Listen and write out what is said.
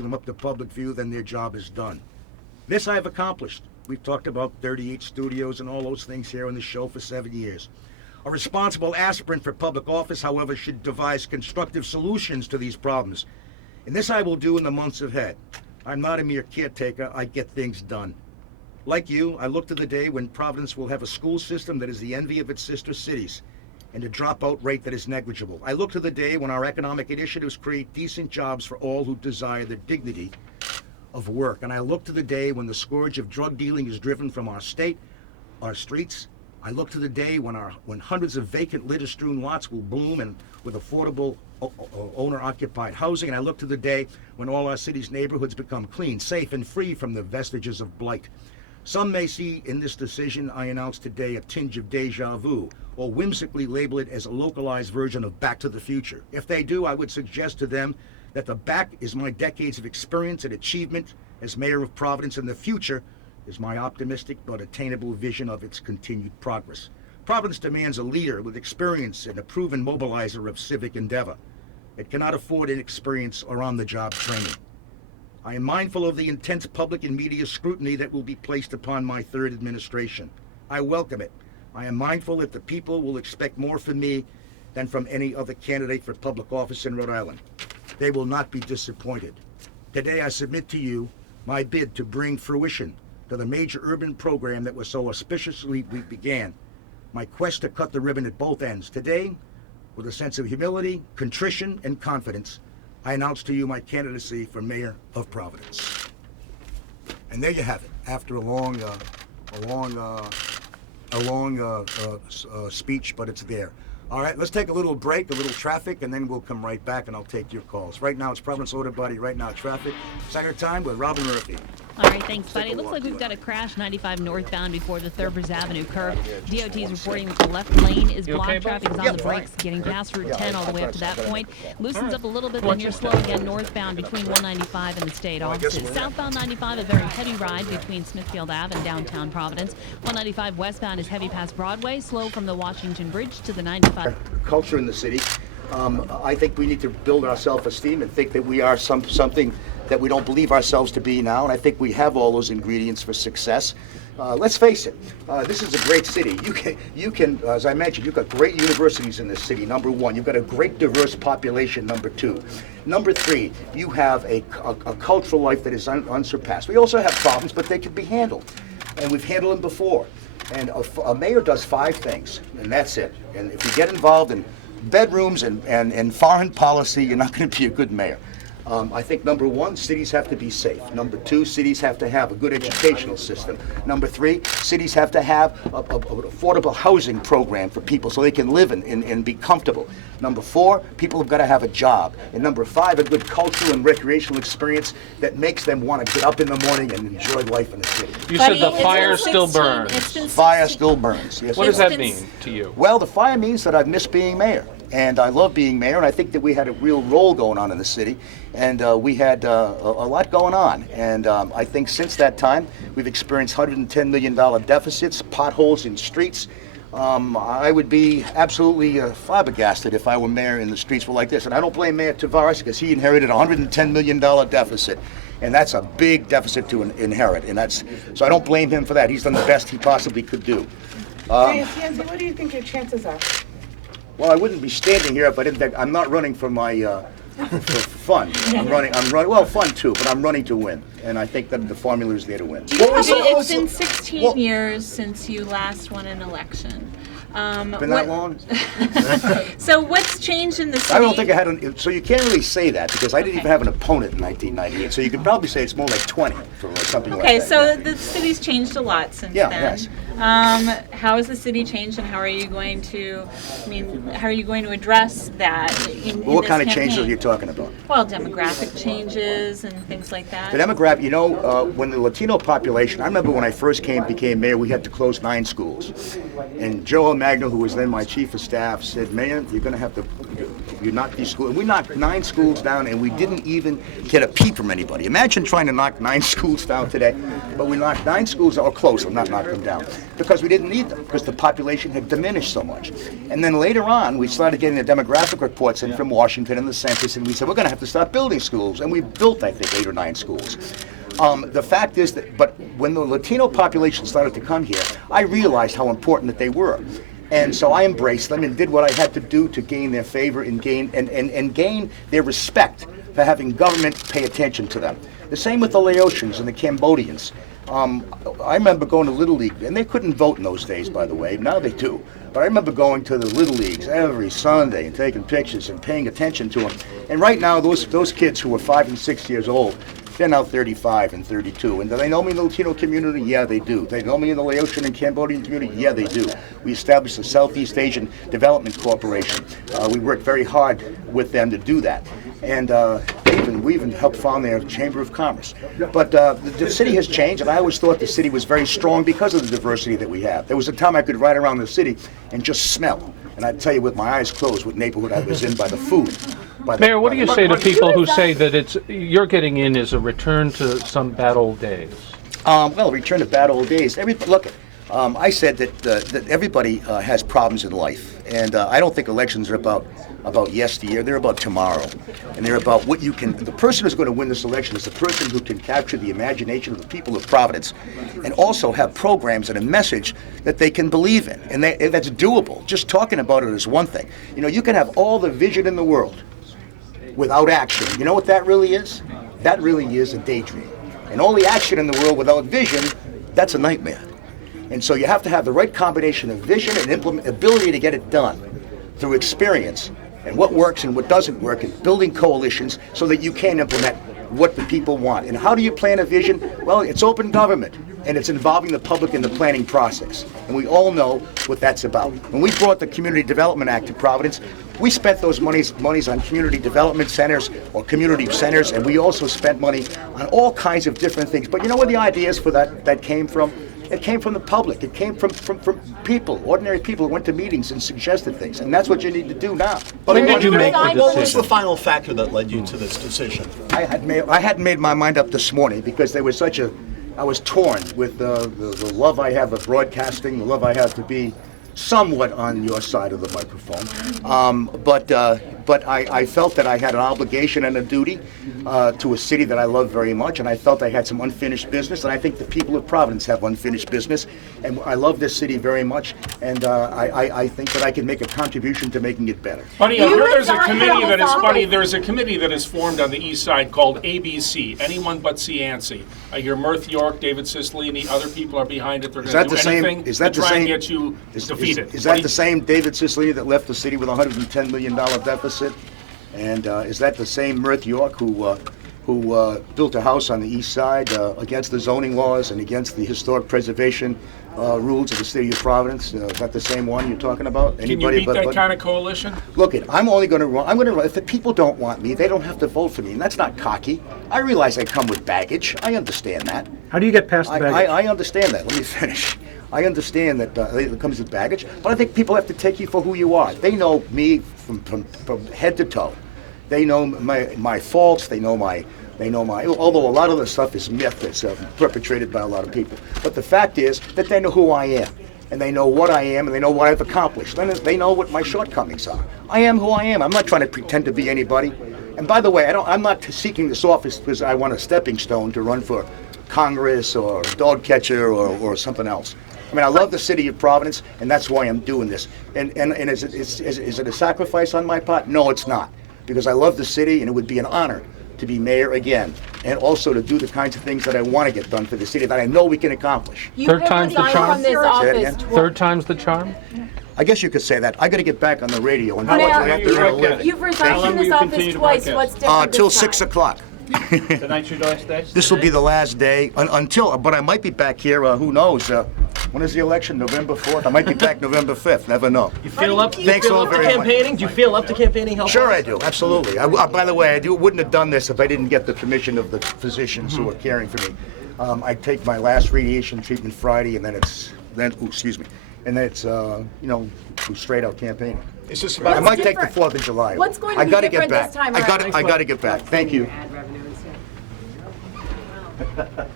them up to public view, then their job is done. This I have accomplished. We've talked about 38 studios and all those things here on the show for 7 years. A responsible aspirant for public office, however, should devise constructive solutions to these problems. And this I will do in the months ahead. I'm not a mere caretaker, I get things done. Like you, I look to the day when Providence will have a school system that is the envy of its sister cities and a dropout rate that is negligible. I look to the day when our economic initiatives create decent jobs for all who desire the dignity of work. And I look to the day when the scourge of drug dealing is driven from our state, our streets. I look to the day when hundreds of vacant litter-strewn lots will bloom and with affordable owner-occupied housing. And I look to the day when all our city's neighborhoods become clean, safe, and free from the vestiges of blight. Some may see in this decision I announce today a tinge of deja vu, or whimsically label it as a localized version of Back to the Future. If they do, I would suggest to them that the back is my decades of experience and achievement as mayor of Providence, and the future is my optimistic but attainable vision of its continued progress. Providence demands a leader with experience and a proven mobilizer of civic endeavor. It cannot afford inexperience or on-the-job training. I am mindful of the intense public and media scrutiny that will be placed upon my third administration. I welcome it. I am mindful that the people will expect more from me than from any other candidate for public office in Rhode Island. They will not be disappointed. Today I submit to you my bid to bring fruition to the major urban program that was so auspiciously we began. My quest to cut the ribbon at both ends. Today, with a sense of humility, contrition, and confidence, I announce to you my candidacy for mayor of Providence. And there you have it. After a long speech, but it's there. All right, let's take a little break, a little traffic, and then we'll come right back and I'll take your calls. Right now, it's Providence Auto Body. Right now, traffic. Center time with Robin Murphy. All right, thanks, buddy. It looks like we've got a crash 95 northbound before the Thurbers Avenue curve. DOT is reporting that the left lane is blocked. Traffic is on the brakes, getting past Route 10 all the way up to that point. Loosens up a little bit, then you're slow again northbound between 195 and the state offices. Southbound 95, a very heavy ride between Smithfield Ave and downtown Providence. 195 westbound is heavy past Broadway, slow from the Washington Bridge to the 95. Culture in the city. I think we need to build our self-esteem and think that we are something that we don't believe ourselves to be now, and I think we have all those ingredients for success. Let's face it, this is a great city. You can, as I mentioned, you've got great universities in this city, number one. You've got a great diverse population, number two. Number three, you have a cultural life that is unsurpassed. We also have problems, but they can be handled, and we've handled them before. And a mayor does 5 things, and that's it. And if you get involved in bedrooms and foreign policy, you're not going to be a good mayor. I think number one, cities have to be safe. Number two, cities have to have a good educational system. Number three, cities have to have an affordable housing program for people so they can live and be comfortable. Number four, people have got to have a job. And number five, a good cultural and recreational experience that makes them want to get up in the morning and enjoy life in the city. You said the fire still burns. Fire still burns. Yes. What does that mean to you? Well, the fire means that I've missed being mayor. And I love being mayor, and I think that we had a real role going on in the city, and we had a lot going on. And I think since that time, we've experienced $110 million deficits, potholes in streets. I would be absolutely flabbergasted if I were mayor and the streets were like this. And I don't blame Mayor Tavares because he inherited a $110 million deficit. And that's a big deficit to inherit. And so I don't blame him for that. He's done the best he possibly could do. Tansy, what do you think your chances are? Well, I wouldn't be standing here if I didn't think I'm not running for my for fun. I'm running. Well, fun too, but I'm running to win, and I think that the formula is there to win. It's been 16 years since you last won an election. Been that long? So what's changed in the city? I don't think I had so you can't really say that because I didn't even have an opponent in 1998. So you could probably say it's more like 20 or something like that. Okay, so the city's changed a lot since then. Yes. How has the city changed, and how are you going to? How are you going to address that? What kind of changes are you talking about? Well, demographic changes and things like that. The demographic, when the Latino population, I remember when I first became mayor, we had to close 9 schools. And Joe Magno, who was then my chief of staff, said, Mayor, you're going to have to You knock these schools. We knocked 9 schools down, and we didn't even get a peep from anybody. Imagine trying to knock 9 schools down today. But we knocked 9 schools, or close, not knocked them down, because we didn't need them, because the population had diminished so much. And then later on, we started getting the demographic reports in from Washington and the census, and we said, we're going to have to start building schools. And we built, I think, 8 or 9 schools. The fact is that, but when the Latino population started to come here, I realized how important that they were. And so I embraced them and did what I had to do to gain their favor and gain their respect for having government pay attention to them. The same with the Laotians and the Cambodians. I remember going to Little League, and they couldn't vote in those days, by the way. Now they do. But I remember going to the Little Leagues every Sunday and taking pictures and paying attention to them. And right now, those kids who were 5 and 6 years old, they're now 35 and 32. And do they know me in the Latino community? Yeah, they do. They know me in the Laotian and Cambodian community? Yeah, they do. We established the Southeast Asian Development Corporation. We worked very hard with them to do that. And we even helped found their Chamber of Commerce. But the city has changed, and I always thought the city was very strong because of the diversity that we have. There was a time I could ride around the city and just smell. And I'd tell you with my eyes closed what neighborhood I was in by the food. Mayor, what do you say to people who say that you're getting in as a return to some bad old days? Well, return to bad old days. I said that everybody has problems in life, and I don't think elections are about yesteryear. They're about tomorrow, and they're about what you can. The person who's going to win this election is the person who can capture the imagination of the people of Providence, and also have programs and a message that they can believe in, and that's doable. Just talking about it is one thing. You know, you can have all the vision in the world without action. You know what that really is? That really is a daydream. And all the action in the world without vision, that's a nightmare. And so you have to have the right combination of vision and ability to get it done through experience and what works and what doesn't work, and building coalitions so that you can implement what the people want. And how do you plan a vision? Well, it's open government, and it's involving the public in the planning process. And we all know what that's about. When we brought the Community Development Act to Providence, we spent those monies on community development centers or community centers, and we also spent money on all kinds of different things. But you know where the ideas for that came from? It came from the public. It came from people, ordinary people who went to meetings and suggested things. And that's what you need to do now. But when did you make the decision? What was the final factor that led you to this decision? I hadn't made my mind up this morning because there was I was torn with the love I have of broadcasting, the love I have to be somewhat on your side of the microphone. But I felt that I had an obligation and a duty to a city that I love very much, and I felt I had some unfinished business, and I think the people of Providence have unfinished business, and I love this city very much, and I think that I can make a contribution to making it better. Buddy, I hear there's a committee that is funny. There's a committee that is formed on the east side called ABC, Anyone But Cianci. I hear Mirth York, David Cicilline, other people are behind it. They're going to do anything to try and get you defeated. Is that the same David Cicilline that left the city with a $110 million deficit? And is that the same Mirth York who built a house on the east side against the zoning laws and against the historic preservation rules of the city of Providence? Is that the same one you're talking about? Can you beat that kind of coalition? Look, I'm only going to run. I'm going to run. If the people don't want me, they don't have to vote for me, and that's not cocky. I realize I come with baggage. I understand that. How do you get past the baggage? I understand that. Let me finish. I understand that it comes with baggage, but I think people have to take you for who you are. They know me from head to toe. They know my faults. They know my. Although a lot of the stuff is myth that's perpetrated by a lot of people. But the fact is that they know who I am, and they know what I am, and they know what I've accomplished. And they know what my shortcomings are. I am who I am. I'm not trying to pretend to be anybody. And by the way, I'm not seeking this office because I want a stepping stone to run for Congress or dog catcher or something else. I mean, I love the city of Providence, and that's why I'm doing this. And is it a sacrifice on my part? No, it's not. Because I love the city, and it would be an honor to be mayor again, and also to do the kinds of things that I want to get done for the city that I know we can accomplish. Third time's the charm? Third time's the charm? I guess you could say that. I got to get back on the radio. And You've resigned from this office twice. What's different till 6 o'clock. Tonight's your last day? This will be the last day until, but I might be back here, who knows? When is the election? November 4th? I might be back November 5th. Never know. You feel up? Thanks all very much. Campaigning? Do you feel up to campaigning? Sure I do. Absolutely. By the way, wouldn't have done this if I didn't get the permission of the physicians who are caring for me. I take my last radiation treatment Friday, and then it's go straight out campaigning. It's just I about. might take the different? 4th of July. What's going to I be gotta different get back. this time I around? gotta get back. Thank you. Add revenue instead.